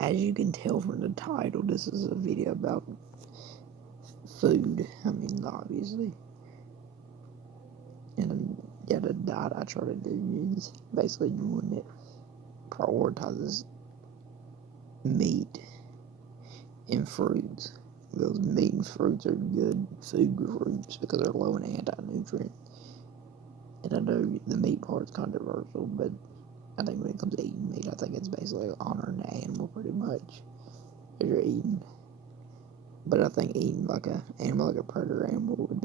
as you can tell from the title, this is a video about food. I mean, obviously. And yeah, the diet I try to do is basically one that prioritizes meat and fruits. Because meat and fruits are good food groups because they're low in anti-nutrients. And I know the meat part's controversial, but I think when it comes to eating meat, I think it's basically honoring the animal pretty much as you're eating. But I think eating like a animal, like a predator animal, would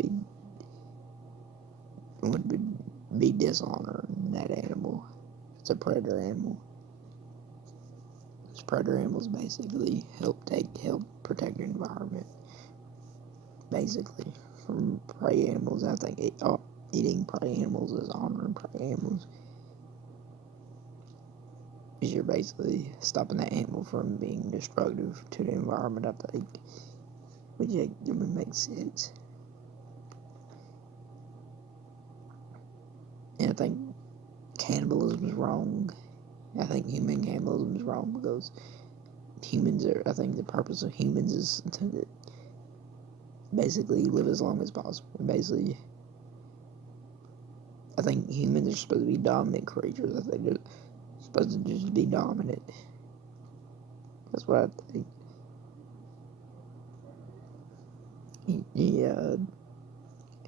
be dishonoring that animal. It's a predator animal. Predator animals basically help protect your environment. Basically, from prey animals, I think eating prey animals is honoring prey animals. Because you're basically stopping that animal from being destructive to the environment, I think. Which would make sense. And I think cannibalism is wrong. I think human cannibalism is wrong because I think the purpose of humans is to basically live as long as possible. Basically, I think humans are supposed to be dominant creatures. I think they're supposed to just be dominant. That's what I think. Yeah,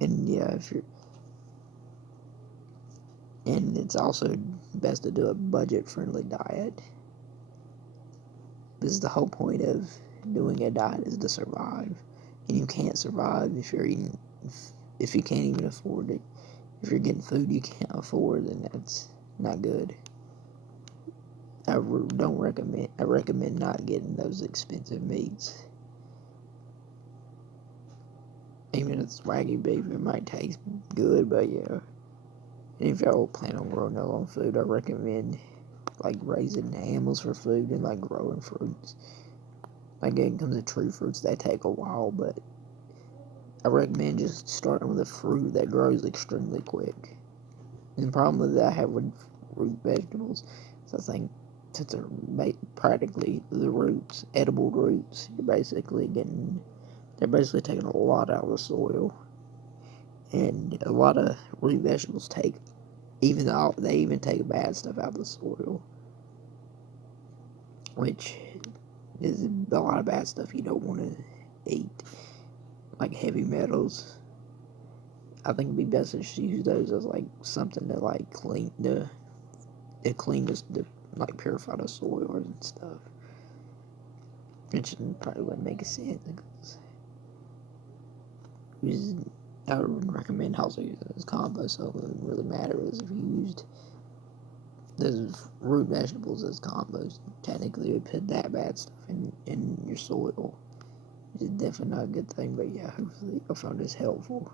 and yeah, and it's also best to do a budget-friendly diet. This is the whole point of doing a diet, is to survive. And you can't survive if you can't even afford it. If you're getting food you can't afford, then that's not good. I recommend not getting those expensive meats. Even if it's Wagyu beef, it might taste good, but yeah. And if y'all plan on growing your own food, I recommend like raising animals for food and like growing fruits. Like when it comes to tree fruits, they take a while, but I recommend just starting with a fruit that grows extremely quick. And the problem that I have with root vegetables is I think since they're practically the roots, edible roots, they're basically taking a lot out of the soil. And a lot of root vegetables they even take bad stuff out of the soil, which is a lot of bad stuff you don't want to eat, like heavy metals. I think it'd be best to just use those as like something to like clean to like purify the soil and stuff. Which probably wouldn't make sense because I would recommend also using it as compost, so it wouldn't really matter if you used those root vegetables as compost. Technically, it would put that bad stuff in your soil, which is definitely not a good thing. But yeah, hopefully I found this helpful.